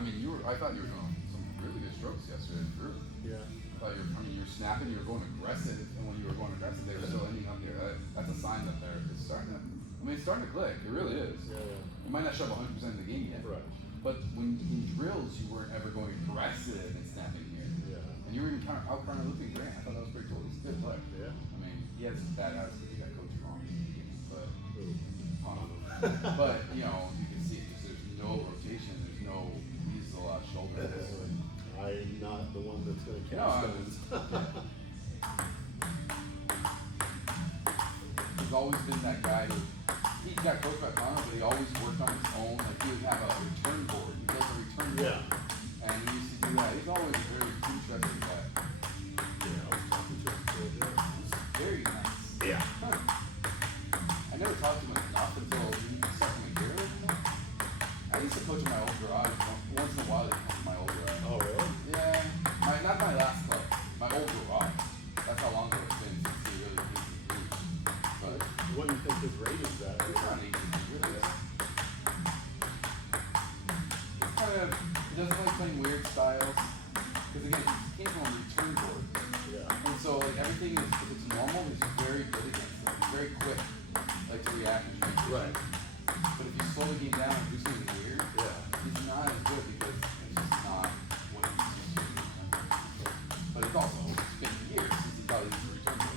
I thought you were doing some really good strokes yesterday, Drew. Yeah. You were snapping, you were going aggressive, and when you were going aggressive, they were still ending up there. That's a sign that it's starting to. It's starting to click. It really is. Yeah. It might not show up 100% of the game yet. Right. But when in drills, you weren't ever going aggressive and snapping here. Yeah. And you were even out looking Grant. I thought that was pretty cool. He's a good player. Yeah. He has some bad habits because he got coached wrong. But, Ooh. but you can see it. There's no rotation. There's no weasel shoulder. I'm not the one that's going to catch stones. He's always been that guy who he got coached by Connor, but he always worked on his own. Like he would have a return board. He does a return board. Yeah. And he used to do that. He's always very interesting guy. Yeah, I was talking to him today. He's very nice. Yeah. I never talked to him enough until he started my year. I used to coach in my old garage. Once in a while, they come to my old garage. Oh, really? Yeah. Not my last club. My old garage. That's how long ago it's been since he really came to the league. But What do you think his rate is at? it's not 18. It really is. It's kind of, he doesn't like playing weird styles. Because again, he came from a return board. Yeah. And so like everything is, if it's normal, he's very good against it. He's very quick, like to react and transition. Right. But if you slow the game down and do something weird, Yeah. he's not as good because it's just not what he's used to. But it's also been years since he probably used to return to it.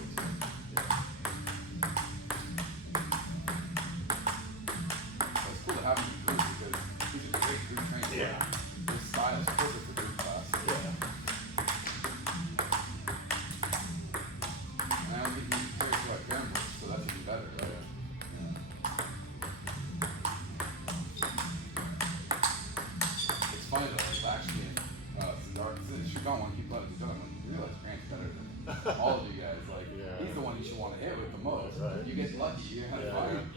So, it's cool to have him in group because he's a great group trainer. Yeah. His style is perfect for group class. Yeah. And I don't think he cares about cameras, so that's even better, right? Yeah. It's funny though, like actually in Cesar, since you don't want to keep letting each other, when you realize Grant's better than all of you guys. Like, Yeah. he's the one you should want to hit with the most. Right. You get lucky, you have Yeah. fun.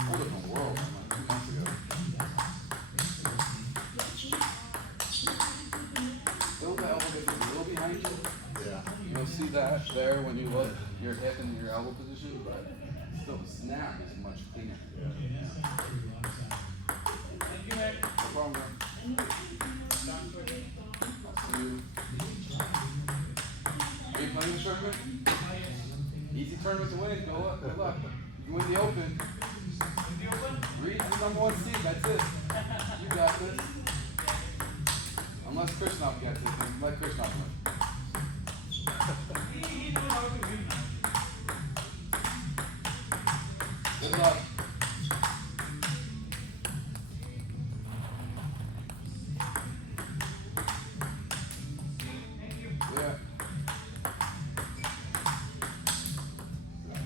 I live in the world, man, like 2 months ago. Still the elbow gets a little behind you. Yeah. You'll see that there when you look your hip and your elbow position, but still the snap is much cleaner. No problem, man. I'll see you. Are you playing the tournament? Easy tournament to win. Go up, good luck. You win the open. Reed's the #1 seed, that's it. You got this. Unless Krishnov gets it, then let Krishnov win. Good luck. Yeah.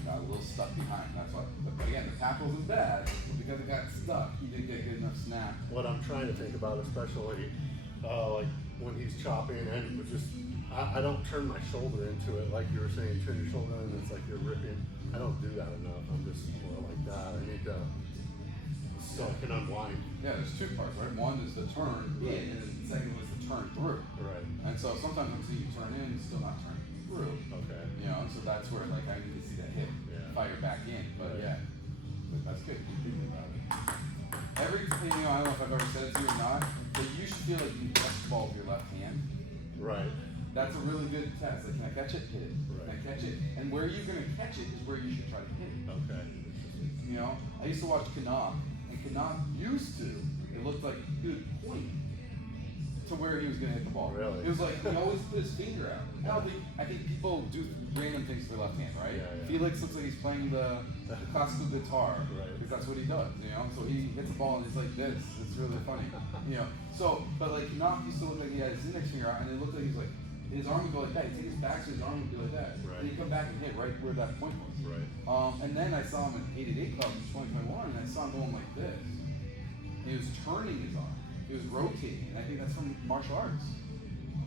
Got a little stuck behind, that's why. But again, the tackle wasn't bad, but because it got stuck, he didn't get good enough snap. What I'm trying to think about, especially like when he's chopping, and it just I don't turn my shoulder into it like you were saying. Turn your shoulder and it's like you're ripping. I don't do that enough. I'm just more like that. I need to so I can unwind. Yeah, there's 2 parts, right? One is the turn in, and then the second was the turn through. Right. And so sometimes I'm seeing you turn in, still not turning through. Okay. So that's where like I need to see that hip fire back in. But Right. but that's good. Keep thinking about it. Everything, I don't know if I've ever said it to you or not, but you should feel like you can catch the ball with your left hand. Right. That's a really good test. Like, can I catch it? Hit it. Right. Can I catch it? And where you're gonna catch it is where you should try to hit it. Okay. I used to watch Kanab, and Kanab used to. It looked like he would point to where he was gonna hit the ball. Really? It was like he always put his finger out. I think people do random things with their left hand, right? Yeah. Felix looks like he's playing the classical guitar, Right. because that's what he does. So he hits the ball and he's like this. It's really funny. So but like Kanab used to look like he had his index finger out, and it looked like he's like his arm would go like that. He'd take his back, so his arm would be like that. Right. And he'd come back and hit right where that point was. Right. And then I saw him at 888 Club in 2021, and I saw him going like this. And he was turning his arm. He was rotating, and I think that's from martial arts.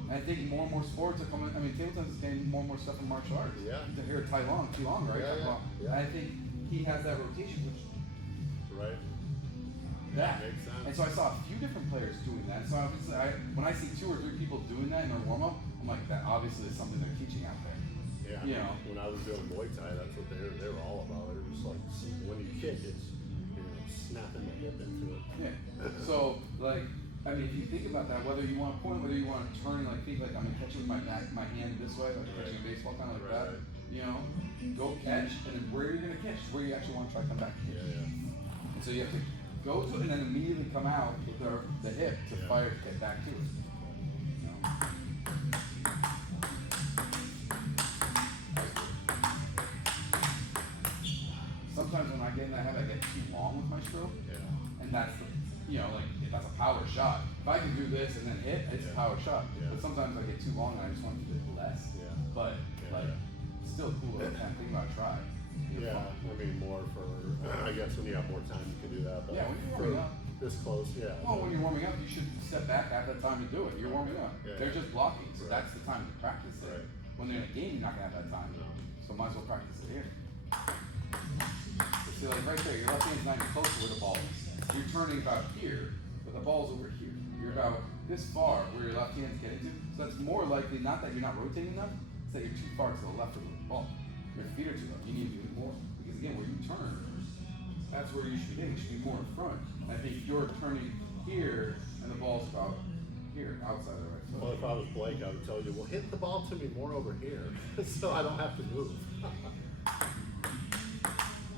And I think more and more sports are coming. Table tennis is getting more and more stuff from martial arts. Yeah. To hear Tai Long, right? Yeah. And I think he has that rotation, which Right. that. Makes sense. And so I saw a few different players doing that. So obviously, when I see 2 or 3 people doing that in their warm up, I'm like, that obviously is something they're teaching out there. Yeah, You know. when I was doing Muay Thai, that's what they were all about. They were just like, when you kick, it's, snapping the hip into it. Yeah. So, like, I mean, if you think about that, whether you want to point, whether you want to turn, like, think like I'm gonna catch it with my hand this way, like catching a baseball, kind of like that. You know, go catch, and then where you're gonna catch, where you actually want to try to come back. Yeah, yeah. And so you have to go to it and then immediately come out with the hip to fire to get back to it. You know? Sometimes when I get in that habit, I get too long with my stroke, and that's the, like if that's a power shot. If I can do this and then hit, it's a power shot. Yeah. But sometimes I get too long and I just want to do it less. Yeah. But like, still cool. I can't think about try. Yeah, I mean more for, I guess when you have more time you can do that, but Yeah, when you're warming up. this close, yeah. Well, when you're warming up, you should step back at that time to do it. You're warming up. Yeah. They're just blocking, so Right. that's the time to practice it. Right. When they're in a game, you're not gonna have that time. No. So might as well practice it here. See, like right there, your left hand's not even close to where the ball is. You're turning about here, but the ball's over here. You're about this far where your left hand's getting to. So that's more likely not that you're not rotating enough, it's that you're too far to the left of the ball. Your feet are too low. You need to do more. Because again, where you turn, that's where you should be hitting. You should be more in front. And I think you're turning here, and the ball's about here, outside of the right foot. Well, if I was Blake, I would tell you, well, hit the ball to me more over here, so I don't have to move.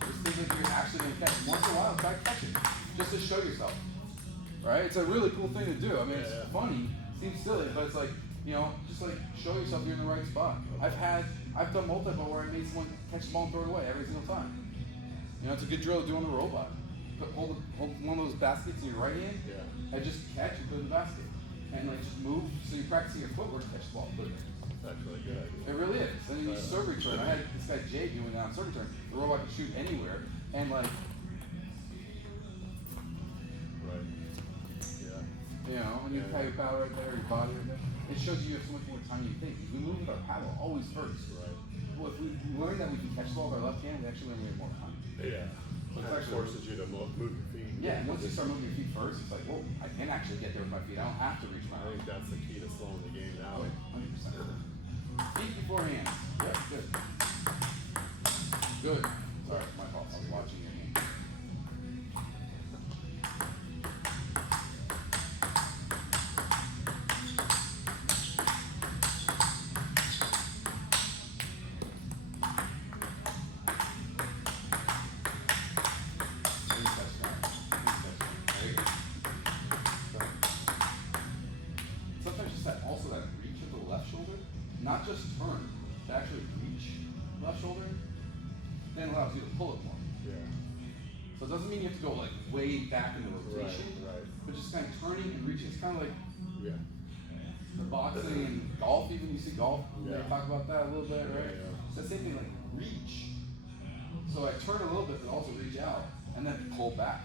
Just think if you're actually going to catch it. Once in a while, try catching. Just to show yourself. Right? It's a really cool thing to do. I mean, it's funny, seems silly, but it's like, just like show yourself you're in the right spot. I've done multi-ball where I made someone catch the ball and throw it away every single time. It's a good drill to do on the robot. Hold one of those baskets in your right hand, and just catch and put it in the basket. And like just move, so you're practicing your footwork to catch the ball. Put it in. That's actually a good idea. It really is. And then you serve return. I had this guy Jay doing that on serve return. The robot can shoot anywhere, and like, Right. Yeah. when you have your paddle right there, your body right there, it shows you have so much more time than you think. We move with our paddle always first. Right. Well, if we learn that we can catch the ball with our left hand, we actually learn we have more time. Yeah. It forces you to move your feet. Yeah, and once you start moving your feet first, it's like, whoa, I can actually get there with my feet. I don't have to reach my I think that's the key to slowing the game down. 100%. Feet before hands. Yeah, good. Good. Sorry, my fault. I was watching your hand. Sometimes just also that reach of the left shoulder, not just turn, to actually reach left shoulder, then allows you to pull it more. Yeah. So it doesn't mean you have to go like way back in the rotation, Right. but just kind of turning and reaching. It's kind of like Yeah. the boxing and golf, even you see golf, they Yeah. talk about that a little bit, right? Yeah. It's the same thing, like reach. So I turn a little bit, but also reach out, and then pull back.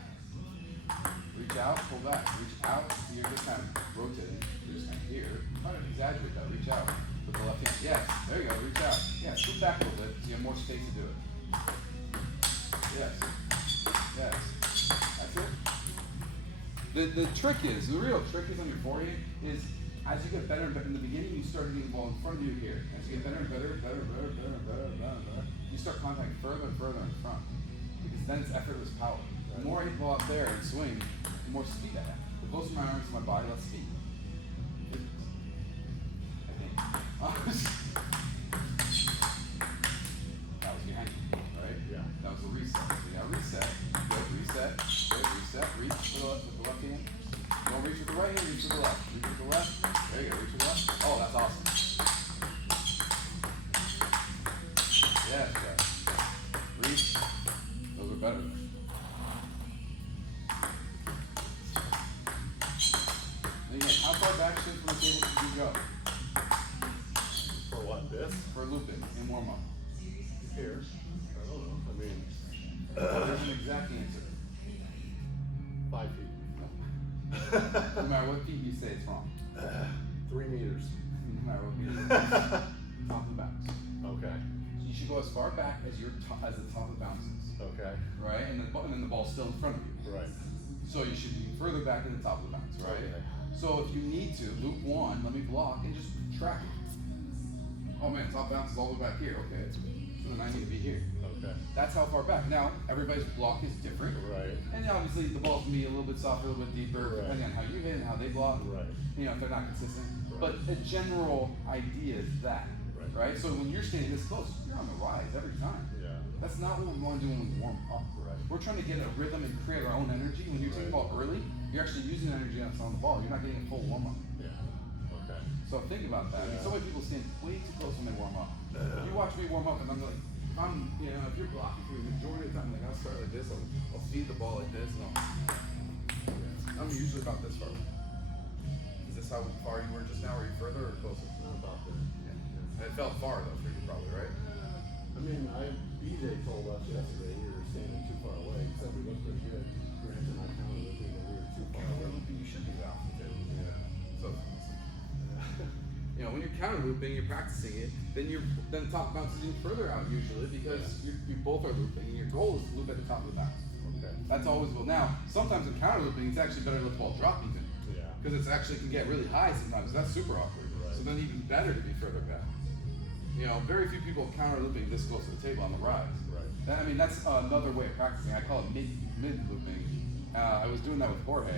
Reach out, pull back, reach out. So you're just kind of rotating. You're just kind of here. Try to exaggerate that. Reach out with the left hand. Yes, there you go. Reach out. Yeah, scoot back a little bit so you have more space to do it. Yes. Yes. That's it. The trick is, the real trick is on your forehand is as you get better and better, in the beginning you start getting the ball in front of you here. As you get better and better, you start contacting further and further in front. Because then it's effortless power. The more I hit the ball up there and swing, the more speed I have. The closer my arms to my body, less speed. I think. That was behind you, right? Yeah. That was the reset. So you got reset. Good, reset. Good, reset. Reach with the left hand. Don't reach with the right hand, reach with the left. Reach with the left. There you go, reach with the left. Oh, that's awesome. Yes, yes. Reach. Those are better. And again, how far back should from the table should you go For what, this? for looping in warm up? Here? I don't know. I mean, There's an exact answer. 5 feet. No matter what feet you say, it's wrong. 3 meters. No matter what feet you say, top of bounce. Okay. You should go as far back as the top of bounce is. Okay. Right? And then the ball's still in front of you. Right. So you should be further back in the top of the bounce, right? Okay. So if you need to, loop one, let me block and just track it. Oh man, top bounce is all the way back here. Okay, so then I need to be here. Okay. That's how far back. Now, everybody's block is different. Right. And obviously the ball can be a little bit softer, a little bit deeper, Right. depending on how you hit and how they block. Right. You know, if they're not consistent. Right. But a general idea is that. Right. So when you're standing this close, you're on the rise every time. Yeah. That's not what we want to do when we warm up. Right. We're trying to get a rhythm and create our own energy. When you're taking the ball early, you're actually using energy that's on the ball. You're not getting a full warm up. Yeah. Okay. So think about that. I mean, Yeah. so many people stand way too close when they warm up. Yeah. You watch me warm up, and I'm like, if you're blocking for the majority of the time, like I'll start like this, I'll feed the ball like this, and I'm usually about this far. Is this how far you were just now? Are you further or closer? Not about that. Yeah. It felt far though for you, probably, right? I mean, BJ told us yesterday we were standing too far away. He said we looked pretty good. Granted, I counted it, but we were too far Counter away. looping, you should be out. So, when you're counter looping, you're practicing it. Then the top bounce is even further out usually because you both are looping, and your goal is to loop at the top of the bounce. Okay. That's always well. Now, sometimes in counter looping, it's actually better to let the ball drop even. Yeah. Because it actually can get really high sometimes. That's super awkward. Right. So then even better to be further back. Very few people counter looping this close to the table on the rise. Right. That's another way of practicing. I call it mid looping. I was doing that with Jorge.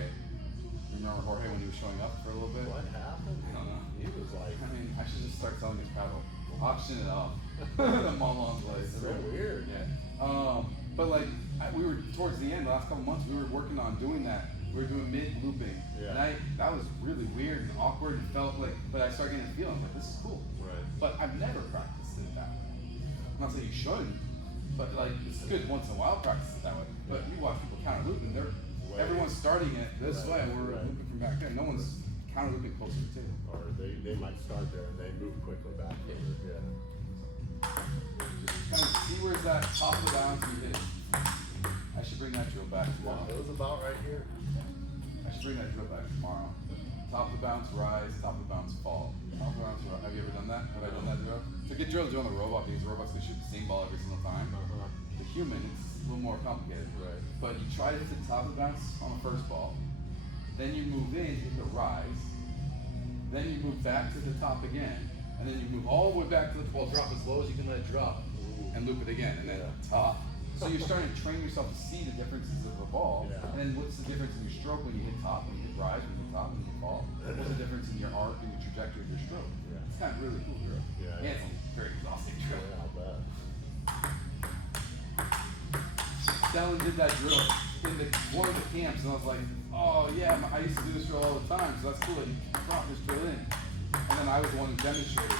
Remember Jorge when he was showing up for a little bit? What happened? I don't know. He was like, I should just start selling his paddle. Auction it off. The Malone place. so weird. Yeah. But we were towards the end, the last couple months, we were working on doing that. We were doing mid looping. Yeah. And that was really weird and awkward and felt like, but I started getting a feeling like this is cool. Right. But I've never practiced it that way. I'm not saying you shouldn't, but it's good once in a while practice it that way. But you watch people counter looping, everyone's starting it this Right. way, and we're Right. looping from back there. No one's counter looping close to the table. Or they might start there and they move quickly back. Yeah. Just kind of see where's that top of the bounce and hit it. I should bring that drill back tomorrow. It was about right here. I should bring that drill back tomorrow. Top of the bounce, rise, top of the bounce, fall. Top of the bounce, rise. Have you ever done that? Have I done that drill? It's a good drill to do on the robot because the robot's gonna shoot the same ball every single time. The human, it's a little more complicated. Right. But you try to hit the top of the bounce on the first ball. Then you move in, hit the rise. Then you move back to the top again. And then you move all the way back to the ball, drop as low as you can let it drop. And loop it again, and then top. So you're starting to train yourself to see the differences of the ball. Yeah. And then what's the difference in your stroke when you hit top, when you hit rise, when you hit top, when you hit fall? What's the difference in your arc and your trajectory of your stroke? Yeah. It's kind of really cool drill. Yeah, And it's a very exhausting drill. Yeah, I'll bet. Stellan did that drill in one of the camps, and I was like, oh yeah, I used to do this drill all the time, so that's cool that you brought this drill in. And then I was the one who demonstrated,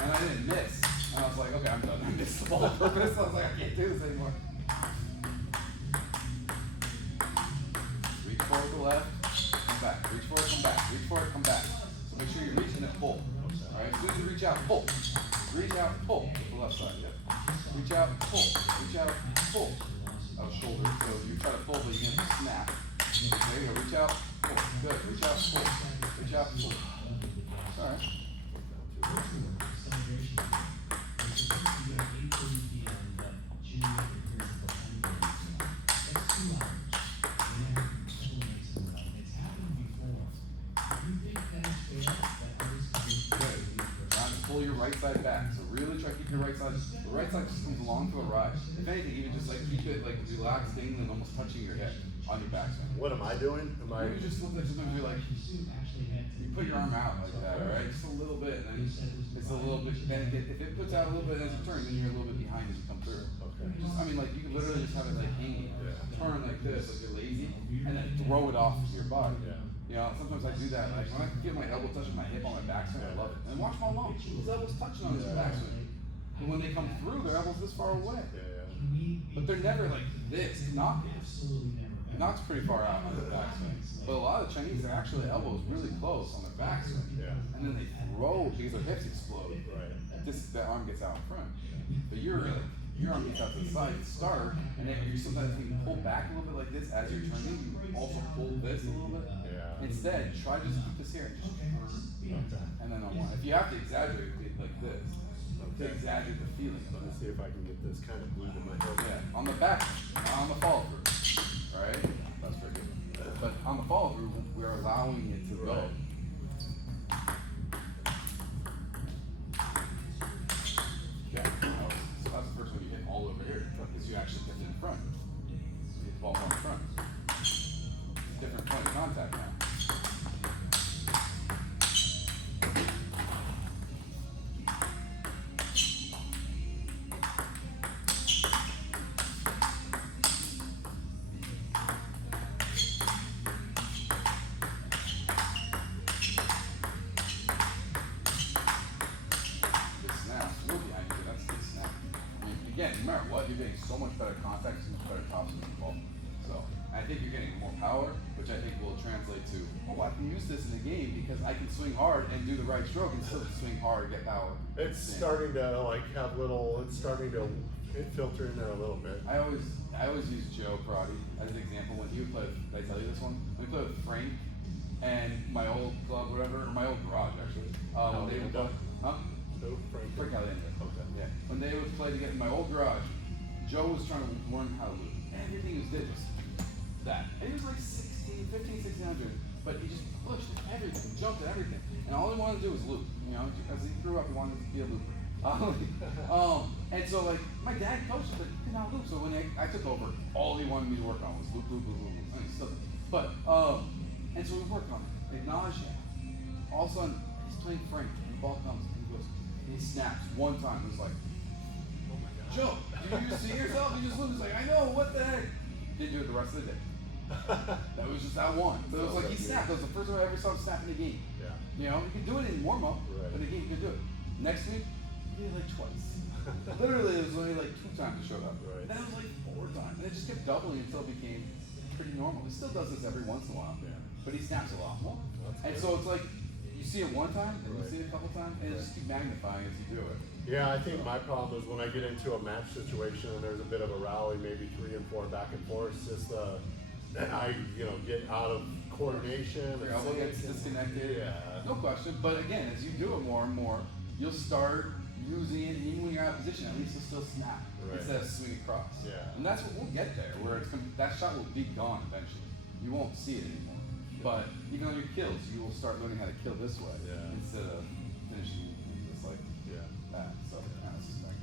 and I didn't miss. And I was like, okay, I'm done. I missed the ball on purpose. I was like, I can't do this anymore. Reach forward to the left, come back. Reach forward, come back. Reach forward, come back. So make sure you're reaching and pull. Alright, as soon as you reach out, pull. Reach out, pull. To the left side, yep. Reach out, pull. Reach out, pull. That was shoulder. So you try to pull, but you can snap. There you go. Reach out, pull. Good. Reach out, pull. Reach out, pull. Alright. Pull your right side back. So really try to keep your right side. The right side just comes along for a ride. If anything, even just keep it relaxed, and almost touching your head on your backswing. What am I doing? You just look like sometimes you're you put your arm out like that, right? Just a little bit, and then it's a little bit. And if it puts out a little bit as it turns, then you're a little bit behind as you come through. Okay. You can literally just have it hanging, turn like this, like you're lazy, and then throw it off your body. Sometimes I do that. When I get my elbow touching my hip on my backswing, I love it. And watch my mom; his elbow's touching on his backswing. And when they come through, their elbow's this far away. But they're never like this. Knock's pretty far out on the backswing. But a lot of the Chinese, their actually elbows really close on their backswing. And then they throw because their hips explode. That arm gets out in front. But your arm gets out to the side to start, and then sometimes you can pull back a little bit like this as you're turning. You also pull this a little bit. Instead, try to just keep this here and just turn. And then on one. If you have to exaggerate it like this, to exaggerate the feeling. Let me see if I can get this kind of glued in my head. Yeah, on the back, not on the follow through. Alright? That's pretty good. But on the follow through, we're allowing it to go. Right. Yeah, so that's the first one you hit all over here, because you actually hit it in front. You hit the ball more in front. Different point of contact now. Again, no matter what, you're getting so much better contact, so much better tops in the ball. So I think you're getting more power, which I think will translate to, oh, I can use this in the game because I can swing hard and do the right stroke and still swing hard, get power. It's starting to like have little. It's starting to filter in there a little bit. I always use Joe Perotti as an example when he would play. Did I tell you this one? When he played with Frank and my old club, whatever, or my old garage actually. When they would play, huh? Frank Alexander. Okay. Yeah. When they would play together in my old garage, Joe was trying to learn how to loop. Everything he did was that. And he was like 1600, but he just pushed at everything, jumped at everything. And all he wanted to do was loop. You know, as he grew up, he wanted to be a looper. And so like, my dad coached him, but he could not loop. So when I took over, all he wanted me to work on was loop, loop, loop, loop, loop. I mean, still. But, and so we worked on it. Acknowledge him. All of a sudden, he's playing Frank, and the ball comes, and he goes, and he snaps one time. It was like, oh my God. Joe, did you just see yourself? You just looked, like, I know, what the heck? Didn't do it the rest of the day. That was just that one. So it was like he snapped. That was the first time I ever saw him snap in a game. Yeah. You know, you can do it in warm up, but in the game you can do it. Next week, he did it like twice. Literally, it was only like 2 times it showed up. Right. Then it was like 4 times. And it just kept doubling until it became pretty normal. He still does this every once in a while. Yeah. But he snaps a lot more. And so it's like, you see it one time, and you see it a couple times, and it just keeps magnifying as you do it. Yeah, I think my problem is when I get into a match situation and there's a bit of a rally, maybe 3 and 4 back and forth, just then I, get out of coordination. Your elbow gets disconnected. Yeah. No question. But again, as you do it more and more, you'll start using it, even when you're out of position, at least you'll still snap instead of swing across. Yeah. And that's what we'll get there, where that shot will be gone eventually. You won't see it anymore. But even on your kills, you will start learning how to kill this way instead of finishing just like that. So that's just like.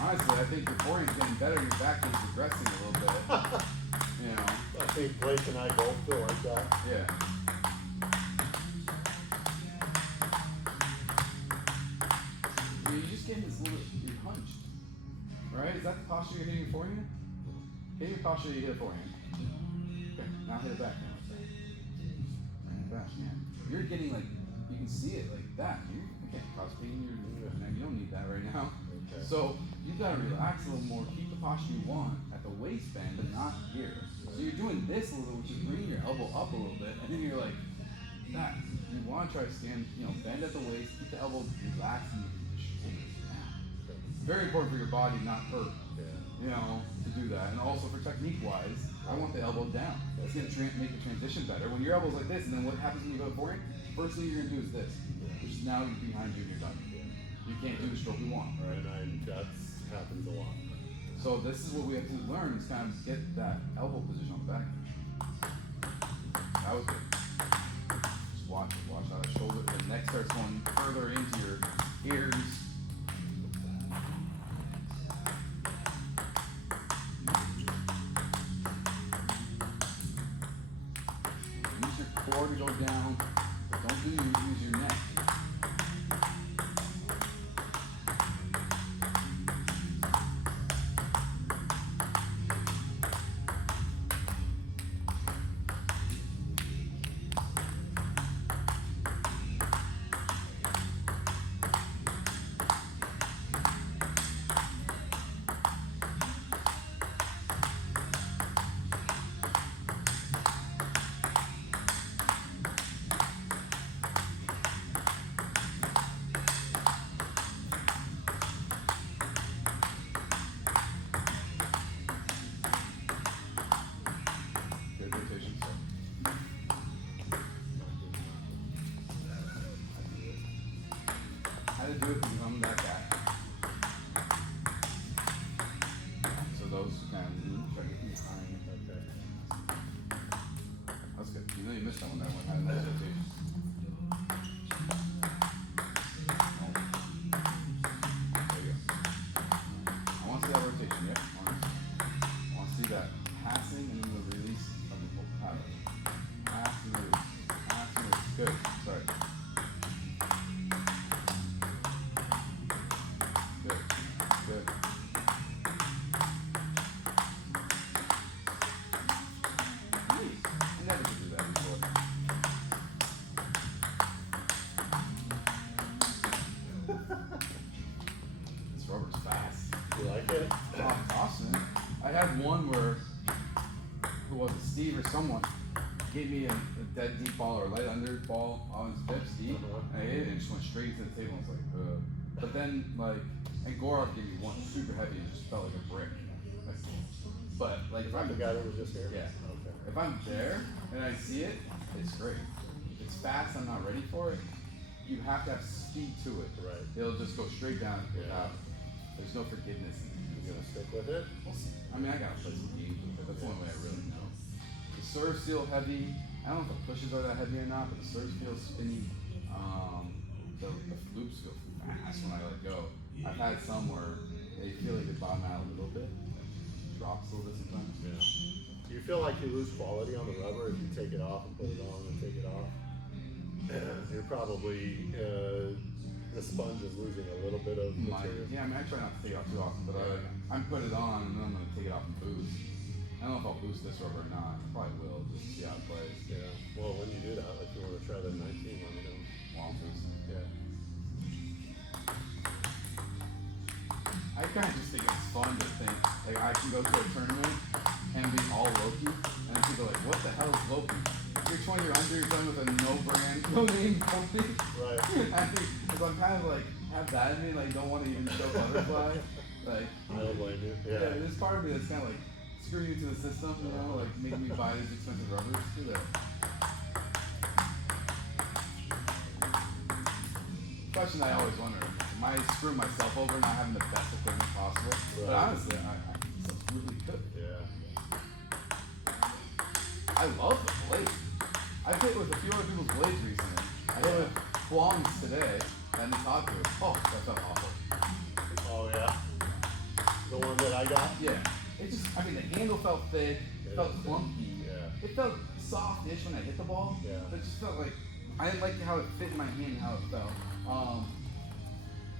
Honestly, I think your forehand's getting better, your backhand's regressing a little bit. I think Blake and I both feel like that. Yeah. You're just getting this little, you're hunched. Right? Is that the posture you're hitting your forehand? Hit your posture, you hit a forehand. Okay, now hit it backhand. Back, yeah. You're getting like, you can see it like that. Okay, cross-feeding your, you don't need that right now. Okay. So, you've got to relax a little more, keep the posture you want at the waistband, but not here. So you're doing this a little, which is bringing your elbow up a little bit, and then you're like, that. You want to try to stand, bend at the waist, keep the elbow relaxed, and the shoulders down. Very important for your body, not hurt, to do that. And also for technique-wise, I want the elbow down. It's going to make the transition better. When your elbow's like this, and then what happens when you go forward? First thing you're going to do is this, which is now behind you and you're done. You can't do the stroke you want. Right, that happens a lot. So this is what we have to learn, is kind of get that elbow position on the back. That was good. Just watch how that shoulder, the neck starts going further into your ears. Use your core to go down, but don't use your neck. I had to do it because I'm that guy. missed that one. That one had a nice rotation. There you go. I want to see that rotation. Yep. I want to see that passing and then the release of the paddle. Pass and release. Pass and release. Good. Sorry. Good. Good. Neat. I never could do that before. This rubber's fast. You like it? Oh, awesome. I had one where, who was it, Steve or someone, gave me a dead deep ball or light under ball on his bip, Steve, and I hit it and it just went straight to the table. I was like, ugh. But then, like, and Gorov gave me one super heavy and just felt like a brick. Like, but, like, if I'm The guy that was just here? yeah. Okay. If I'm there and I see it, it's great. It's fast, I'm not ready for it. You have to have speed to it. Right. It'll just go straight down Yeah. without, there's no forgiveness in it. You gonna stick with it? We'll see. I mean, I gotta play some games with it. That's the only way I really know. The serves feel heavy. I don't know if the pushes are that heavy or not, but the serves feel spinny. The loops feel fast when I let go. I've had some where they feel like they bottom out a little bit, drops a little bit sometimes. Yeah. Do you feel like you lose quality on the rubber if you take it off and put it on and take it off? You're probably, the sponge is losing a little bit of material. Yeah, I mean, I try not to take it off too often, but I'm putting it on and then I'm gonna take it off and boost. I don't know if I'll boost this rubber or not. I probably will, just to see how it plays. Yeah. Well, when you do that, like you want to try the 19, let me know. While I'm boosting. Yeah. I kind of just think it's fun to think, like, I can go to a tournament and be all Loki, and then people are like, what the hell is Loki? You're 20 or under, you're done with a no brand, no name company. Right. I think, because I'm kind of like, have that in me, like, don't want to even show butterfly. Like, I don't blame you. yeah, there's part of me that's kind of like, screw you to the system, you know, like, making me buy these expensive rubbers. Do that. Question I always wonder, am I screwing myself over not having the best equipment possible? But Right. honestly, I think it's really good. Yeah. I love the blade. I played with a few other people's blades recently. I hit with Huang's today, and Nitaku. Oh, that felt awful. Oh, yeah. The one that I got? Yeah. It just, I mean, the handle felt thick, it felt clunky. Yeah. It felt soft-ish when I hit the ball. Yeah. But it just felt like, I didn't like how it fit in my hand, how it felt.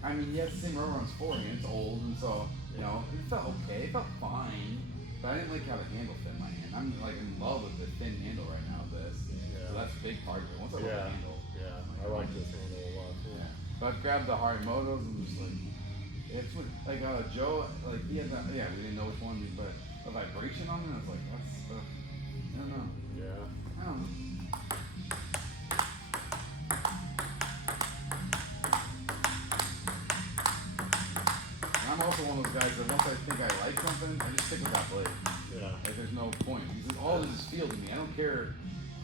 I mean, yeah, the same rubber on his forehand, it's old, and so, you know, it felt okay, it felt fine, but I didn't like how the handle fit in my hand. I'm like in love with the thin handle right now of this. Yeah. So that's a big part of it. Once I love the handle. Yeah. I like this handle a lot too. Yeah. But I've grabbed the Harimotos and just like, it's what, like Joe, like he had that, yeah, we didn't know which one, but the vibration on it, I was like, that's, I don't know. Yeah. I don't know. I'm also one of those guys that once I think I like something, I just stick with that blade. Yeah. Like there's no point. Because all this is feel to me. I don't care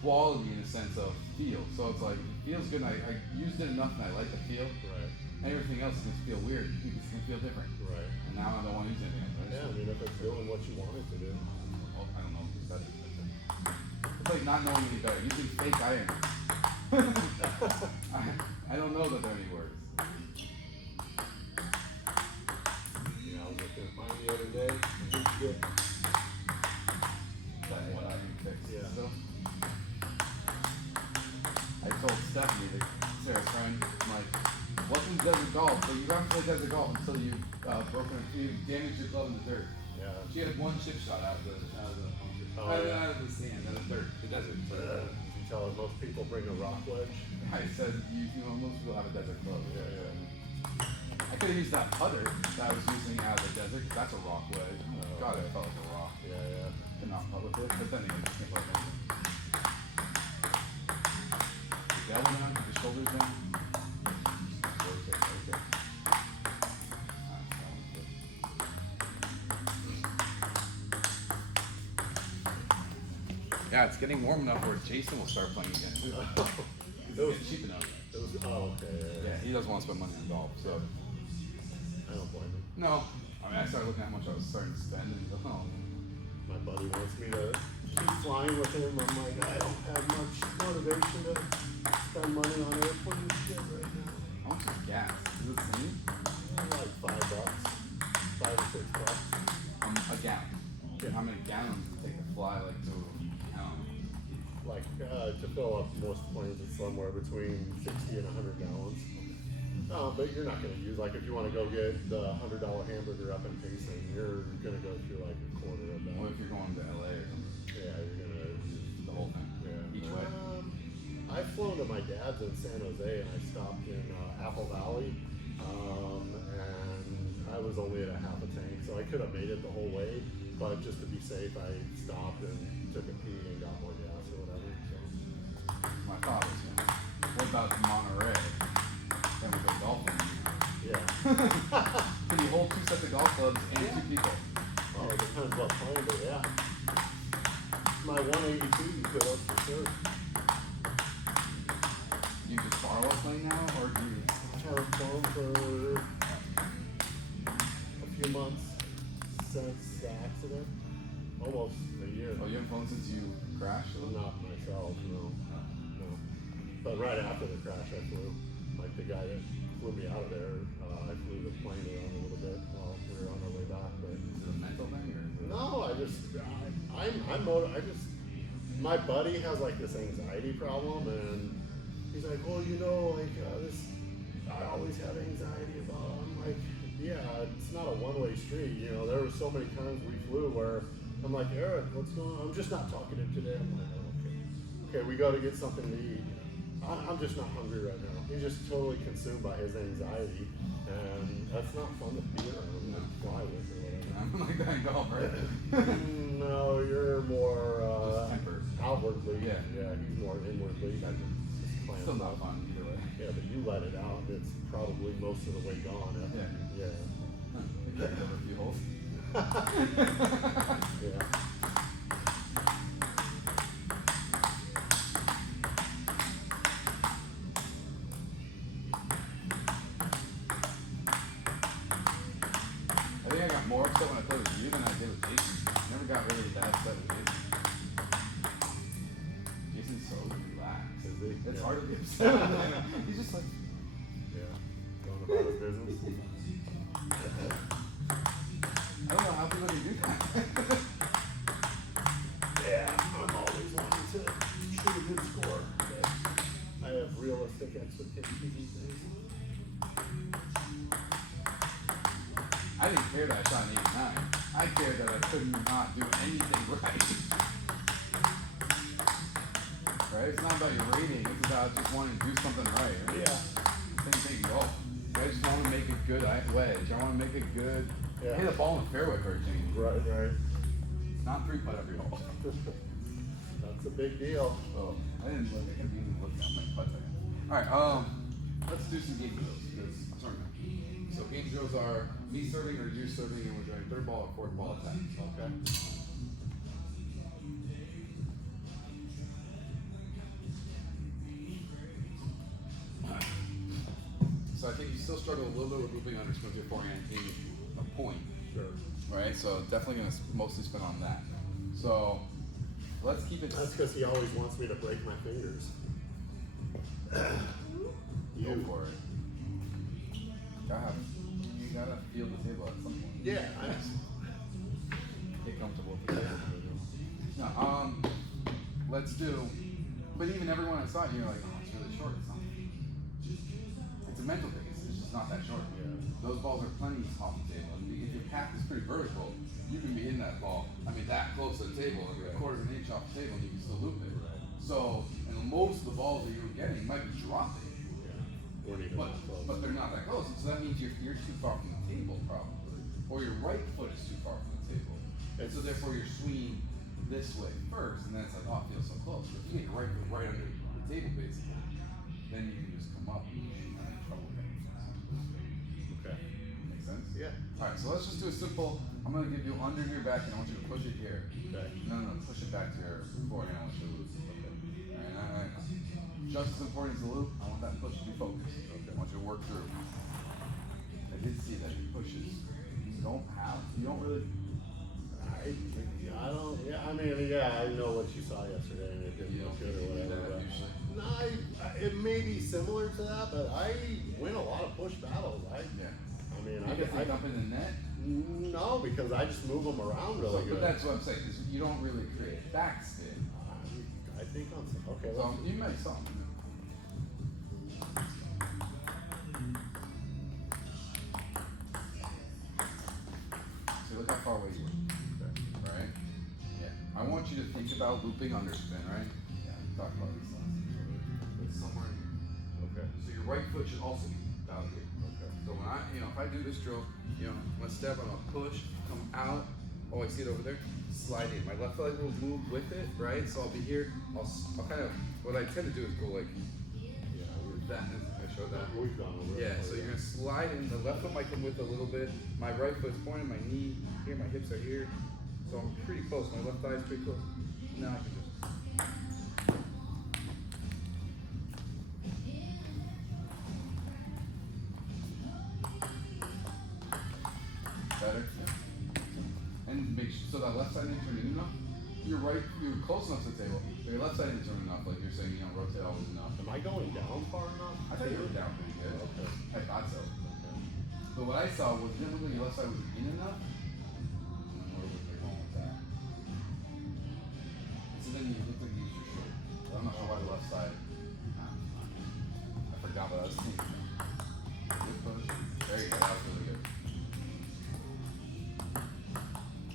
quality in the sense of feel. So it's like, it feels good and I used it enough and I like the feel. Right. And everything else is going to feel weird. It's going to feel different. Right. And now I don't want to use anything else. Yeah, I mean, if it's doing what you want it to do. Well, I don't know if it's better. It's like not knowing any better. Using fake iron. I don't know that there are any words. You know, I was looking at mine the other day. And it's good. That one iron fixed. Yeah. Still. I told Stephanie, Sarah's friend, I'm like, welcome to Desert Golf, but you haven't played Desert Golf until you've you damaged your glove in the dirt. Yeah. She had one chip shot out of the Oh, out yeah. of the sand, out of the dirt, the desert. Did you tell her most people bring a rock wedge? I said, you know, most people have a desert glove. Yeah, yeah. I could have used that putter that I was using out of the desert, 'cause that's a rock wedge. God, it felt like a rock. Yeah, yeah. Could not putt with it, but then again, you can't putt with anything. The elbow down, the shoulders down. Okay. Yeah, it's getting warm enough where Jason will start playing again. He's getting cheap enough. Okay, Yeah, he doesn't want to spend money on golf, so. I don't blame him. No. I mean, I started looking at how much I was starting to spend and go, oh, my buddy wants me to keep flying with him. I'm like, I don't have much motivation to spend money on airplane shit right now. How much is gas? Is it the same? Like $5, $5 or $6. A gallon. Yeah. How many gallons does it take to fly like to, I don't know. Like to fill up most planes, it's somewhere between 60 and 100 gallons. But you're not going to use, like if you want to go get the $100 hamburger up in Payson, you're going to go through like a quarter of that. What if you're going to LA or something? Yeah, you're going to use The whole thing? Yeah. Each way? I've flown to my dad's in San Jose and I stopped in Apple Valley. And I was only at a half a tank, so I could have made it the whole way. But just to be safe, I stopped and took a pee and got more gas or whatever. So. My father's going. What about Monterey? Then we go golfing. Yeah. Can you hold 2 sets of golf clubs and 2 people? Oh, it depends what plane, but yeah. My 182 you could have for sure. You just borrow a plane now, or do you? I haven't flown for a few months since the accident. Almost a year. Oh, you haven't flown since you crashed? Not myself, no. No. But right after the crash, I flew. Like the guy that flew me out of there, I flew the plane around a little bit while we were on our way back. But Is it a mental thing, or is it? no, my buddy has like this anxiety problem, and he's like, well, this, I always have anxiety about it. I'm like, yeah, it's not a one-way street. There were so many times we flew where I'm like, Eric, what's going on? I'm just not talking to him today. I'm like, oh, okay. Okay, we got to get something to eat. I'm just not hungry right now. He's just totally consumed by his anxiety, and that's not fun to be around and fly with or whatever. I'm like that in golf, right? No, you're more Just tempered. outwardly. Yeah. Yeah, he's more inwardly. Gotcha. Just clammed Still not up. fun either way. Yeah, but you let it out, it's probably most of the way gone. After. Yeah. Yeah. We carried over a few holes. Yeah. I think I got more upset when I played with you than I did with Jason. Never got really that upset with Jason. Jason's so relaxed. Is he? It's Yeah. hard to be upset with him. He's just like, Yeah. Going about his business. I don't know how people can do that. Yeah, I'm always wanting to shoot a good score. But I have realistic expectations these days. I didn't care that I shot an 89. I cared that I could not do anything right. Right? It's not about your rating, it's about just wanting to do something right. Yeah. Same thing, golf. I just want to make a good wedge. I want to make a good. Yeah. Hit a ball in the fairway for a change. Right. It's not 3-putt every hole. That's a big deal. Oh, I didn't look. I didn't even look at my putt there. All right. Let's do some game drills because I'm sorry, man. So game drills are me serving or you serving, and we're doing third ball or fourth ball attacks. Okay. So I think you still struggle a little bit with looping under spin with your forehand team a point. Sure. Right? So definitely gonna mostly spin on that. So let's keep it. That's because he always wants me to break my fingers. Go for it. You gotta feel the table at some point. Yeah, Get comfortable with the table. No, let's do. But even everyone I saw, you're like, oh, it's really short. It's not. It's a mental thing. It's just not that short. Yeah. Those balls are plenty off the table. And if your path is pretty vertical, you can be in that ball. I mean, that close to the table, like a quarter of an inch off the table, and you can still loop it. Right. So, and most of the balls that you were getting might be dropping. Weren't even that close. But they're not that close. So that means you're too far from the table, probably. Or your right foot is too far from the table. And so therefore you're swinging this way first, and then it's like, oh, it feels so close. But if you get your right foot right under the table, basically, then you can just come up and you should not have trouble getting it. Okay. Make sense? Yeah. Alright, so let's just do a simple, I'm going to give you under your back, and I want you to push it here. Okay. No, push it back to your forehand, I want you to loop. Okay. Alright. Just as important as the loop, I want that push to be focused. Okay. I want you to work through. I did see that he pushes. You don't really. I don't I mean, yeah, I know what you saw yesterday, and it didn't You look don't good or think you do whatever. that But usually? no, it may be similar to that, but I win a lot of push battles. I mean, Because they dump in the net. no, because I just move them around really good. But that's what I'm saying. Is you don't really create backspin. I think on okay. So you make something. So look how far away you were. Right? Yeah. I want you to think about looping underspin, right? Yeah. Talk about this last. It's somewhere in here. Okay. So your right foot should also be out here. Okay. So when if I do this drill, I'm gonna step, I'm gonna push, come out. Oh, I see it over there. Slide in. My left leg will move with it, right? So I'll be here. I'll kind of. What I tend to do is go like that. I showed that. We've gone over it. Yeah. So you're gonna slide in. The left foot might come with a little bit. My right foot's pointing. My knee here. My hips are here. So I'm pretty close. My left thigh is pretty close. Now I can just. Better. And make sure, so that left side didn't turn in enough. You're close enough to the table. But your left side didn't turn enough, like you're saying, rotate always enough. Am I going down far enough? I thought you were down pretty good. Okay. I thought so. Okay. But what I saw was it didn't look like your left side was in enough. And then where was they going with that? So then you look like you used your shoulder. I'm not sure why the left side. I forgot what I was thinking. Good push. There you go. That was really good.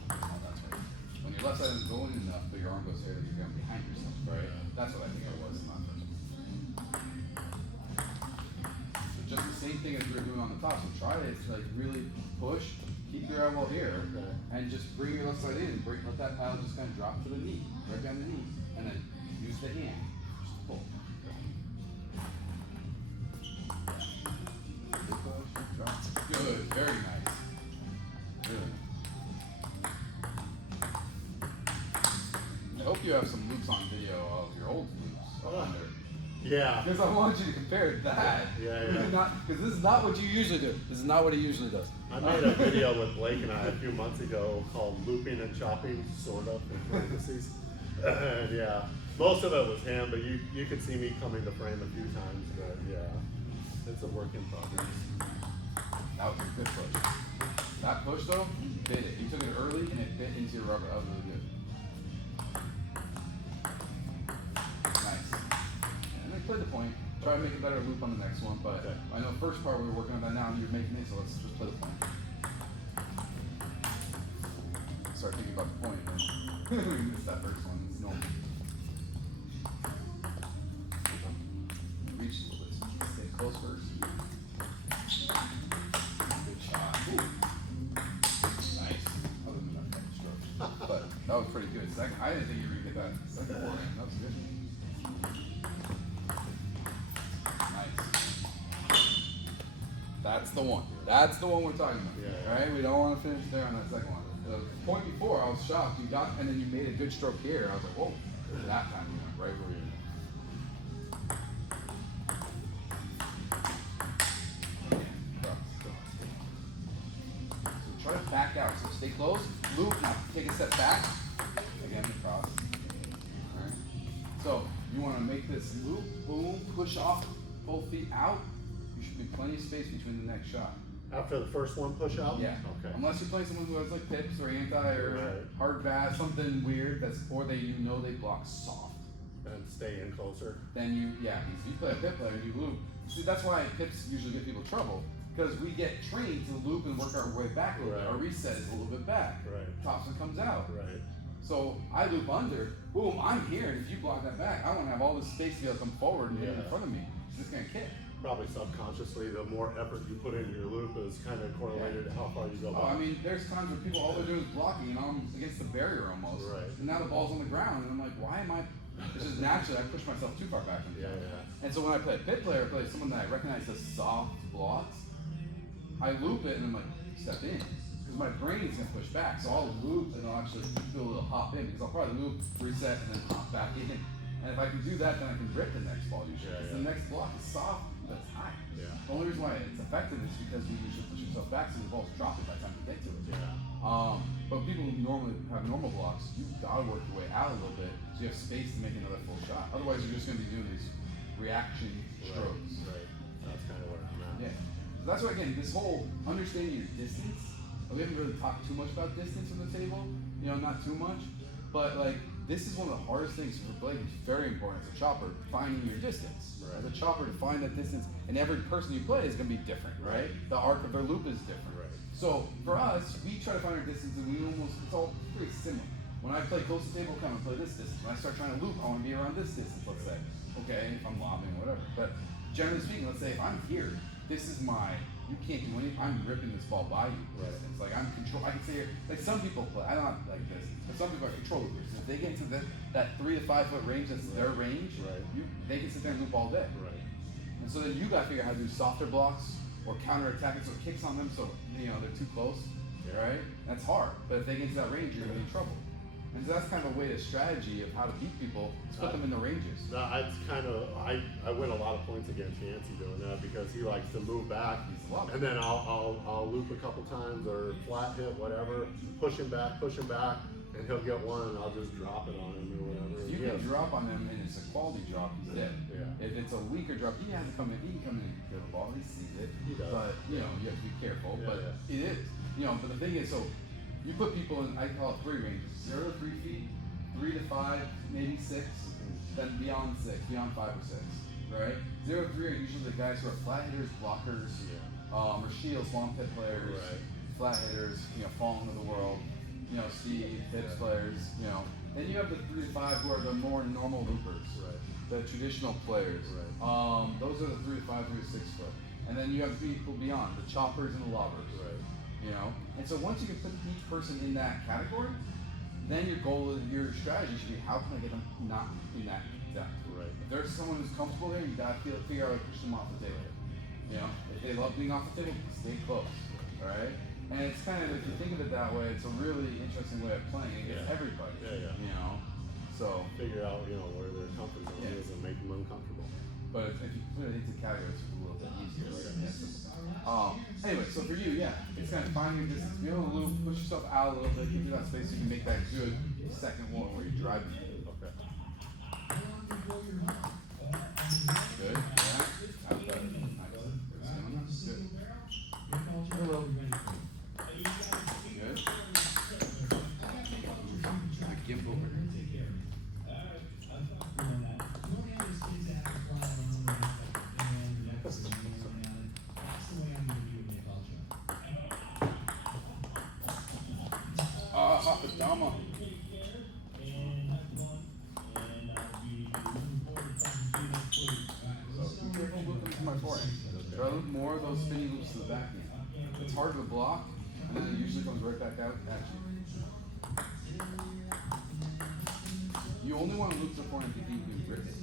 Oh, that's right. When your left side isn't going enough, but your arm goes here, then you're going behind yourself, right? That's what I think it was, not first. So just the same thing as we were doing on the top. So try to really push, keep your elbow here, Okay. and just bring your left side in. Let that paddle just kind of drop to the knee, right down the knee, and then use the hand. Just pull. Good push, drop. Good, very nice. Really. I hope you have some loops on video of your old loops up under. Yeah. Because I want you to compare that. Yeah. Because this is not what you usually do. This is not what he usually does. I made a video with Blake and I a few months ago called Looping and Chopping, sort of, in parentheses. And yeah, most of it was him, but you could see me come into frame a few times, but yeah, it's a work in progress. That was a good push. That push though, bit it. You took it early and it bit into your rubber. That was really good. Nice. And then play the point. Try to make a better loop on the next one, but Okay. I know the first part we were working on that now and you're making it, so let's just play the point. Start thinking about the point. We missed that first one. It's normal. Reach a little bit. So stay close first. Good shot. Ooh. Nice. Other than that kind of stroke. But that was pretty good. Second, I didn't think you were gonna get that second one. That was good. Nice. That's the one. That's the one we're talking about. Yeah. Right? We don't want to finish there on that second one. The point before, I was shocked. You got, and then you made a good stroke here. I was like, whoa. That time you went right where you So try to back out. So stay close. Loop. Now take a step back. Again, across. Alright. So you want to make this loop. Boom. Push off. Both feet out. You should be plenty of space between the next shot. After the first one push out? Yeah. Okay. Unless you're playing someone who has like pips or anti or Right. hard bass, something weird that's or they they block soft. And stay in closer. Then if you play a pip player, you loop. See, that's why pips usually give people trouble because we get trained to loop and work our way back. Right. Our reset is a little bit back. Right. Topspin comes out. Right. So I loop under. Boom! I'm here, and if you block that back, I want to have all this space to be able to come forward and get in Yeah. front of me. It's just gonna kick. Probably subconsciously, the more effort you put into your loop is kind of correlated to how far you go back. Oh, I mean, there's times where people all they're doing is blocking, and I'm against the barrier almost. Right. And now the ball's on the ground, and I'm like, why am I? It's just naturally I push myself too far back. Yeah, yeah. And so when I play a pit player, I play someone that I recognize as soft blocks. I loop it, and I'm like, step in, because my brain is gonna push back. So I'll loop, and I'll actually do a little hop in, because I'll probably loop, reset, and then hop back in. And if I can do that, then I can rip the next ball usually. Yeah, Because yeah. the next block is soft, but it's high. Yeah. The only reason why it's effective is because you usually push yourself back so the ball's dropping by the time you get to it. Yeah. But people who normally have normal blocks, you've got to work your way out a little bit so you have space to make another full shot. Otherwise, you're just going to be doing these reaction strokes. Right. That's kind of where I'm at. Yeah. So that's why, again, this whole understanding your distance, we haven't really talked too much about distance on the table, you know, not too much, but like, this is one of the hardest things for Blake. It's very important as a chopper, finding your distance. Right. As a chopper, to find that distance, and every person you play is going to be different, right? The arc of their loop is different. Right. So for us, we try to find our distance, and it's all pretty similar. When I play close to the table, come and play this distance. When I start trying to loop, I want to be around this distance, let's say. Okay, if I'm lobbing or whatever. But generally speaking, let's say if I'm here, this is you can't do anything, I'm ripping this ball by you. Right. It's like I can say, like some people play, I don't like this, but some people are control loopers. If they get into that 3 to 5 foot range, that's their range, Right. they can sit there and loop all day. Right. And so then you gotta figure out how to do softer blocks or counter attack it so it kicks on them so they're too close. Yeah. Right? That's hard. But if they get to that range, you're gonna be in trouble. And so that's kind of a way, a strategy of how to beat people, is put them in the ranges. That's kind of, I win a lot of points against Yancey doing that because he likes to move back, He's a lot. and then I'll loop a couple times or flat hit, whatever, push him back, and he'll get one, and I'll just drop it on him or whatever. If you can drop on him and it's a quality drop, he's dead. Yeah. If it's a weaker drop, he can come in and get the ball, he sees it. He does. But you have to be careful. Yeah, but yeah. it is. But the thing is, so you put people in, I call it 3 ranges. 0 to 3 feet, 3 to 5, maybe 6, then beyond 6, beyond 5 or 6. Right? 0 to 3 are usually the guys who are flat hitters, blockers, or shields, long pit players, Right. flat hitters, falling to the world, Steve, hips players, Then you have the 3 to 5 who are the more normal loopers, Right. the traditional players. Right. Those are the 3 to 5, 3 to 6 foot. And then you have people beyond, the choppers and the lobbers. Right. And so once you can put each person in that category, then your strategy should be how can I get them not in that depth. Right. If there's someone who's comfortable there, you gotta figure out how to push them off the table. If they love being off the table, stay close. Alright? And it's kind of, if you think of it that way, it's a really interesting way of playing against Yeah. everybody. Yeah. So, Figure out, where their comfort zone Yeah. is and make them uncomfortable. but if you put it into categories, it's a little bit easier. Anyway, so for you, it's kind of finding your distance, be able to loop, push yourself out a little bit, give you that space so you can make that good second one where you're driving. Okay. Good, yeah. That was better. Nice. Good. Hello. Good. The gimp over here. Hapadama. So be careful looping to my forehand. Try to loop more of those spinning loops to the backhand. It's hard to block, and then it usually comes right back out at you. You only want to loop to the forehand if you can rip it.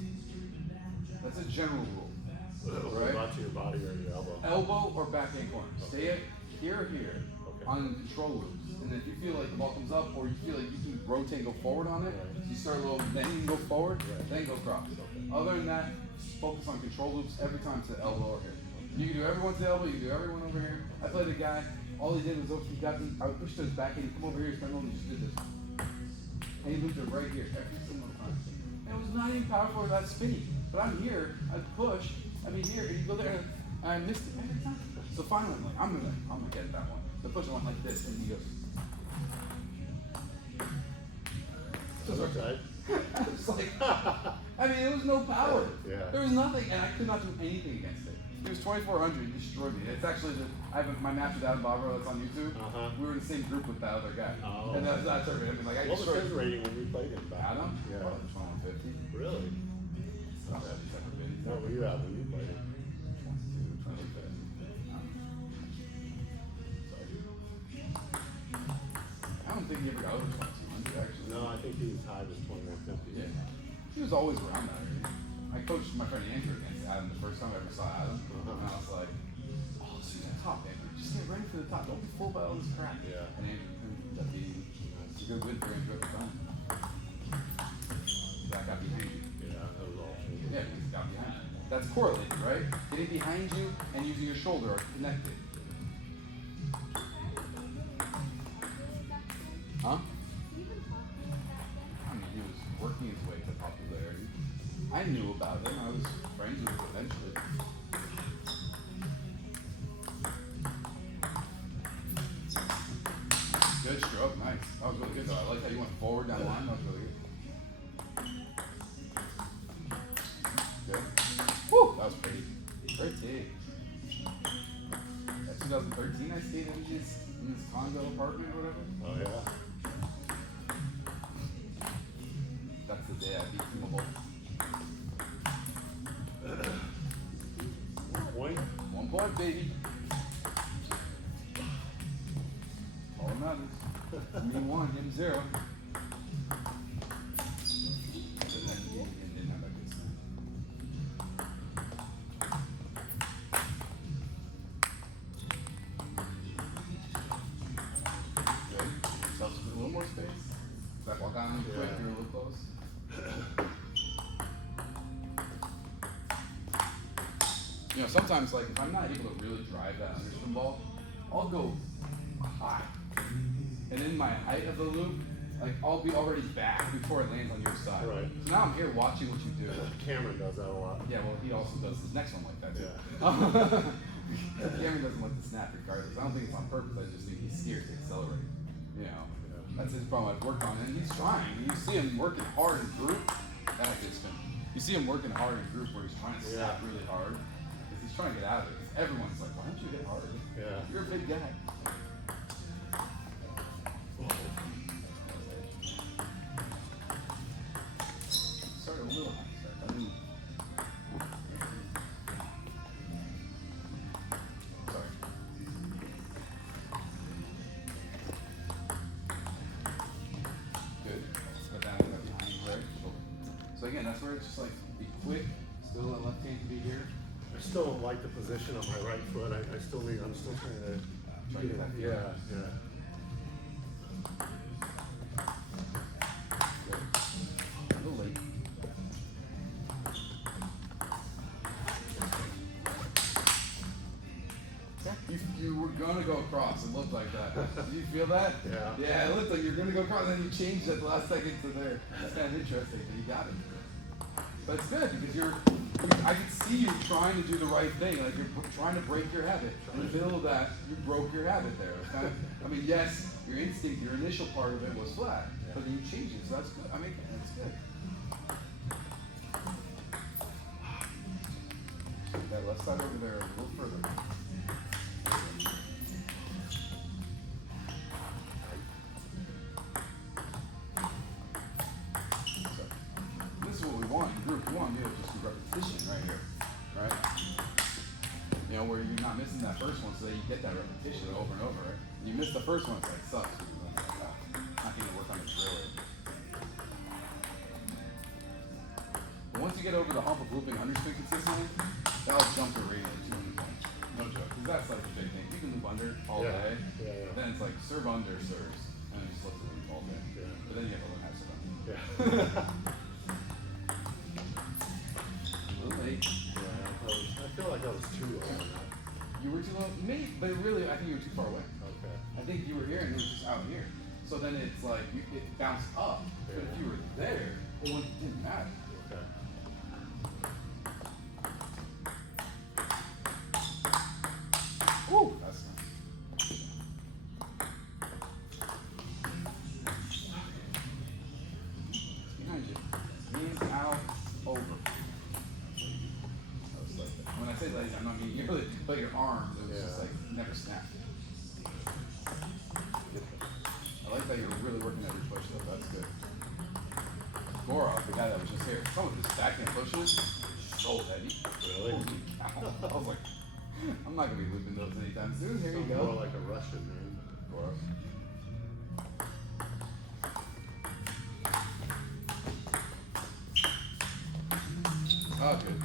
That's a general rule. What about your body or your elbow? Elbow or backhand corner. Stay at here or here Okay. on control loops. And if you feel like the ball comes up or you feel like you can rotate and go forward on it, you start a little, then you can go forward, then go across. Other than that, just focus on control loops every time to the elbow or here. You can do everyone to the elbow, you can do everyone over here. I played a guy, all he did was he got me, I would push to his backhand, he'd come over here, spin over, and just did this. And he looped it right here every single time. And it was not even powerful or that spinny. But I'm here, I'd push, here, and you go there, and I missed it every time. So finally, I'm gonna get that one. The pusher went like this, and he goes. Okay. It's like, it was no power. Yeah. There was nothing, and I could not do anything against it. It was 2,400, he destroyed me. It's actually, I have my match with Adam Barbaro that's on YouTube. Uh-huh. We were in the same group with that other guy. Oh. And that's I What was destroyed his rating when you played him back? Adam? Yeah. 2150. Really? It's not bad, he's ever been. What were you at when you played him? 22, 25. I don't think he ever got over 2200 actually. No, I think he was high as 2150. Yeah. He was always around that area. I coached my friend Andrew against Adam the first time I ever saw Adam. And I was like, oh, let's do the top, Andrew. Just get ready for the top. Don't be fooled by all this crap. Yeah. And Andrew ended up being it's a good win for Andrew at the time. That got behind you. Yeah. correlated, right? Getting behind you and using your shoulder are connected. Huh? I mean, he was working his way to popularity. I knew about him. I was friends with him eventually. Good stroke, nice. That was really good though. I like how you went forward down the line. That was really good. Good. Woo! That was pretty. Pretty. That 2013 I stayed in his condo apartment or whatever. Oh yeah. That's the day I beat him a whole. 1 point. 1 point, baby. All that matters. Me 1, him 0. And then he didn't have that good snap. Good. Yourself a little more space. That walk on quick, Yeah. you're a little close. You know, sometimes, like, if I'm not able to really drive that underspin ball, I'll go high. And in my height of the loop, like, I'll be already back before it lands on your side. Right. So now I'm here watching what you do. Cameron does that a lot. Yeah, well, he also does his next one like that, too. Yeah. Cameron doesn't like to snap regardless. I don't think it's on purpose. I just think he's scared to accelerate. You know, that's his problem I've worked on. And he's trying. You see him working hard in group. That's a good spin. You see him working hard in group where he's trying to snap really hard. Because he's trying to get out of it. Because everyone's like, why don't you hit harder? Yeah. You're a big guy. Started a little high. I mean, sorry. Good. Let's go down to that behind leg. So again, that's where it's just like be quick. Still let left hand to be here. I still don't like the position of my right foot. I'm still trying to Try to get that feel. yeah. Good. A little late. You were gonna go across. It looked like that. Did you feel that? Yeah. Yeah, it looked like you were gonna go across, and then you changed at the last second to there. That's kind of interesting, but you got it. But it's good because I can see you trying to do the right thing. Like you're trying to break your habit. In the middle of that, you broke your habit there. It's kind of, I mean, yes, your instinct, your initial part of it was flat, but then you changed it, so that's good. I mean, that's good. That left side over there a little further. This is what we want in group. We want to be able to just do repetition right here, right? You know, where you're not missing that first one, so that you get that repetition over and over. Right? You miss the first one, it's like sucks. Because then it's like, oh, not going to work on the drill. But once you get over the hump of looping underspin consistently, that'll jump your rating to 200 points. No joke, because that's like the big thing. You can loop under all day. Yeah. Then it's like serve under serves, and then just look to loop all day. Yeah. But then you have to learn how to serve under. Yeah. A little late. I feel like I was too low on that. You were too low, maybe, but really, I think you were too far away. Okay. I think you were here and it was just out here. So then it's like it bounced up. But if you were there, it didn't matter. Okay. Woo! That's nice. Behind you. Knees out, over. When I say lazy, I'm not meaning you really, but your arms, it was just like never snapped. I like that you were really working at your push though, that's good. Gorov, the guy that was just here, someone just backhand pushes, so heavy. Really? Holy cow. I was like, I'm not gonna be looping those anytime soon. Here you Sounds go. more like a Russian man. Gorov. Oh, good.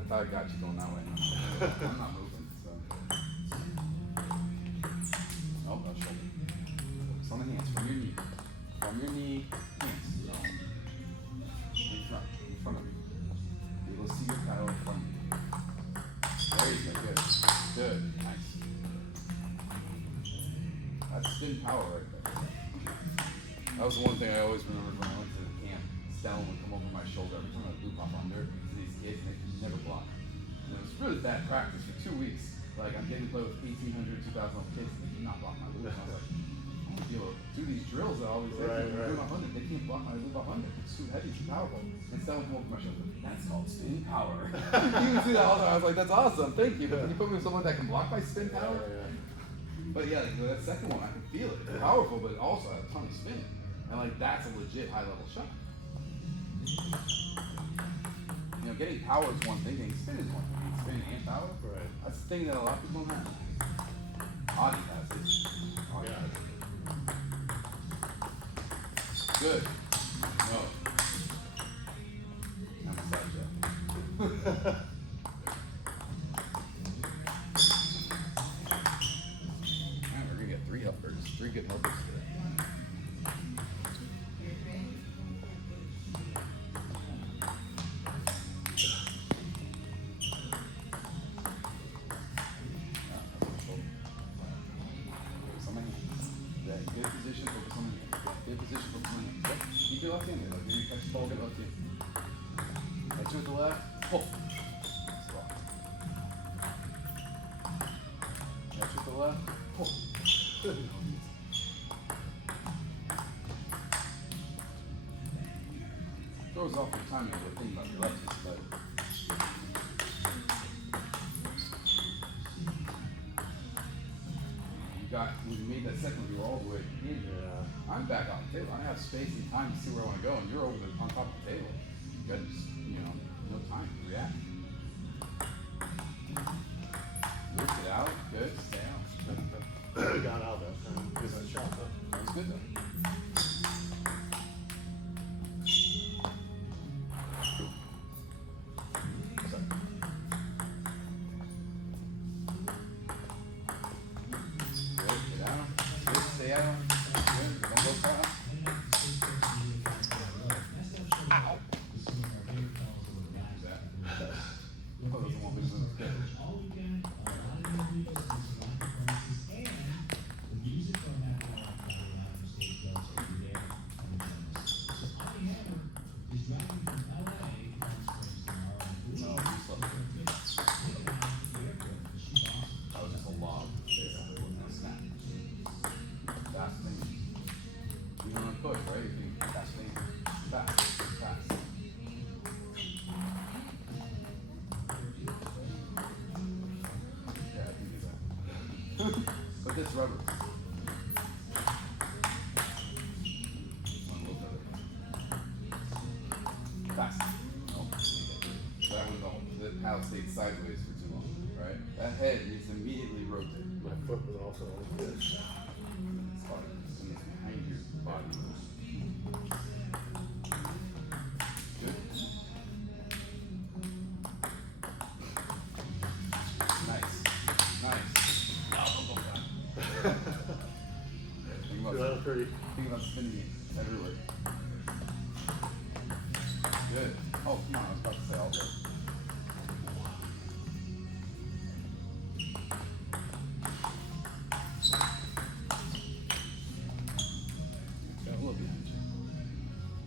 I thought I got you going that way. I'm not moving, so. Nope, no shoulder. Focus on the hands, from your knee. From your knee, hands. In front of you. Be able to power right there. That was the one thing I always remembered when I went to the camp. Stellan would come over my shoulder every time I blew pop under to these kids, and they could never block. And it was really bad practice for 2 weeks. Like, I'm getting to play with 1,800, 2,000 kids, and they could not block my loops. And I was like, I want to be able to do these drills that all these guys are doing 100. They can't block my loop 100. It's too heavy, too powerful. And Stellan would come over my shoulder. That's called spin power. You would see that all the time. I was like, that's awesome, thank you. But when you put me with someone that can block my spin power, but yeah, like that second one, I can feel it. It's powerful, but it also has a ton of spin. And like that's a legit high level shot. You know, getting power is one thing, getting spin is one thing. Spin and power, Right. that's the thing that a lot of people don't have. Audi has it. Audi has it. Good. No. I'm a side job. Man, we're gonna get 3 helpers, 3 good helpers today. Focus on my hands. That good position, focus on my hands. Good position, focus on my hands. Yep. Keep your left handed. Like you're gonna catch the ball, get left hand. Catch it with the left, pull. Squat. Catch with the left, pull. Throws off your timing of the thing about your left hand, but when you made that second one, you were all the way in. Yeah. I'm back on the table. I have space and time to see where I want to go, and you're on top of the table. You got just, no time to react. Lift it out. Good. Stay out. Got out that time. Good that shot though. That was good though. Good. Get out. Good. Stay out. Good. Don't go fast. Ow. That. Oh, doesn't want me to move. Good. No, you slept good. That was just a lob. Basically, it wasn't a snap. Fast thinking. You want to push, right? You think fast thinking. Fast. Fast. Yeah, I can do that. But this rubber. One look at it. Fast. Oh, that was all. The pallet stayed sideways for too long, right? That head needs to immediately rotate. My foot was also like this. It's hard. And it's behind your body. Good. Nice. Think about spinning it everywhere. Good. Oh, come on, I was about to say all day. Got a little behind you.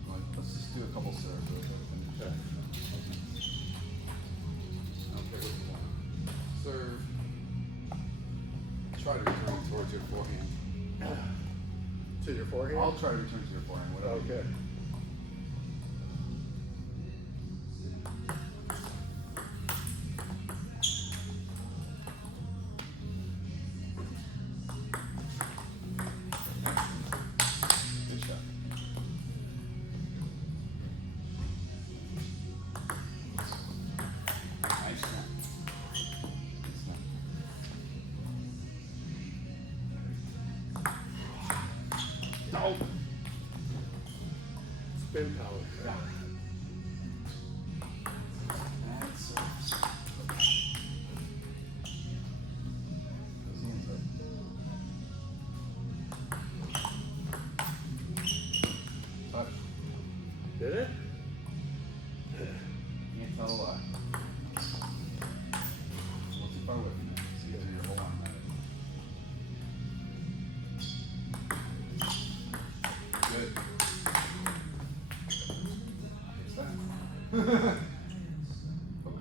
Like, let's just do a couple serves real quick. Okay. Okay, what do you want? Serve. Try to return towards your forehand. To your forehand? I'll try to return to your forehand, whatever. Okay. Good shot. Nice snap. Good snap. No. Spin power. That's it. Goes the inside. Touch. Did it? Can't tell a lie. What's too far away from that? So you have your whole arm at it. Focus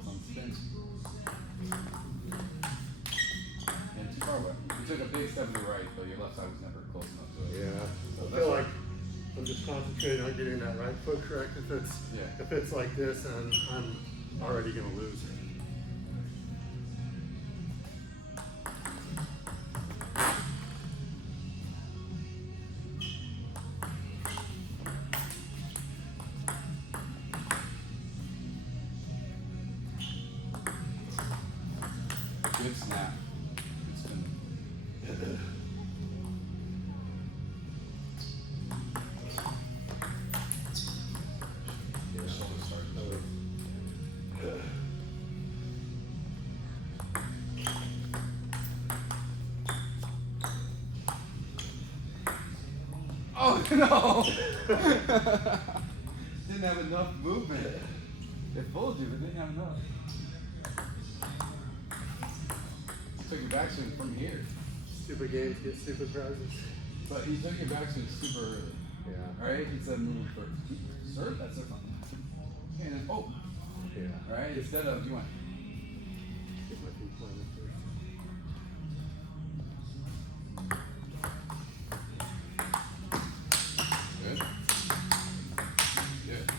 on spin. And too far away. You took a big step to the right, but your left side was never close enough to it. Yeah. So I that's feel why- like I'm just concentrating on getting that right foot correct. Yeah. If it's like this, and I'm already gonna lose it. Good snap. Good spin. Yeah, shoulder started. Oh no! Didn't have enough movement. It fooled you, but didn't have enough. Took your backswing from here, Stupid games get stupid prizes. but he took your backswing super early, Yeah. right? Instead of moving first. Serve, that's a fun. And then, oh, Yeah. right? Instead of, you went, Get my feet planted first. good. Good.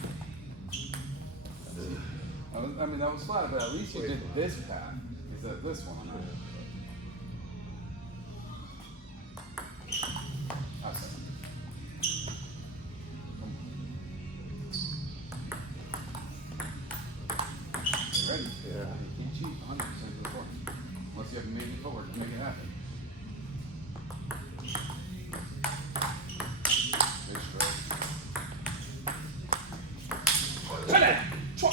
I mean, that was flat, but at least you did this path instead of this one. That's it. You ready? Yeah. You can't cheat 100% of the course. Unless you have amazing footwork to make it happen. Good stroke. Ta-da! Chwa!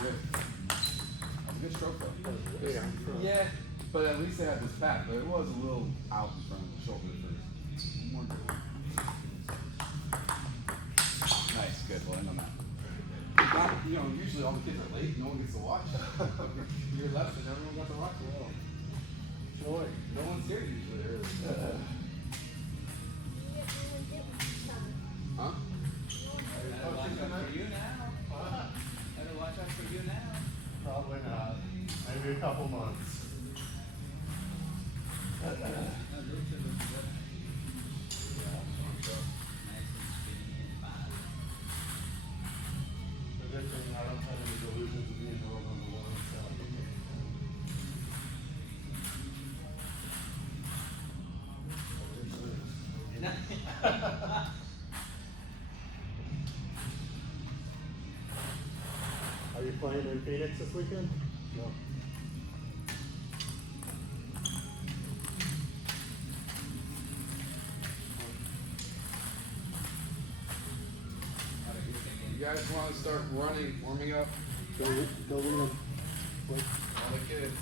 Good. That's a good stroke though. Yeah. Yeah, but at least they had this path, but it was a little out in front of the shoulder first. More good. Nice, good. Well, end on that. Not, you know, usually all the kids are late, no one gets to watch. You're left and everyone got to watch. Well, joy. No one's here usually early. Huh? Better watch out for you now. Better watch out for you now. Probably not. Maybe a couple months. That looks good. Nice and skinny and fine. The good thing, I don't have any delusions of being world number one, so. Are you playing in Phoenix this weekend? No. You guys want to start running, warming up? Go lean him. All the kids.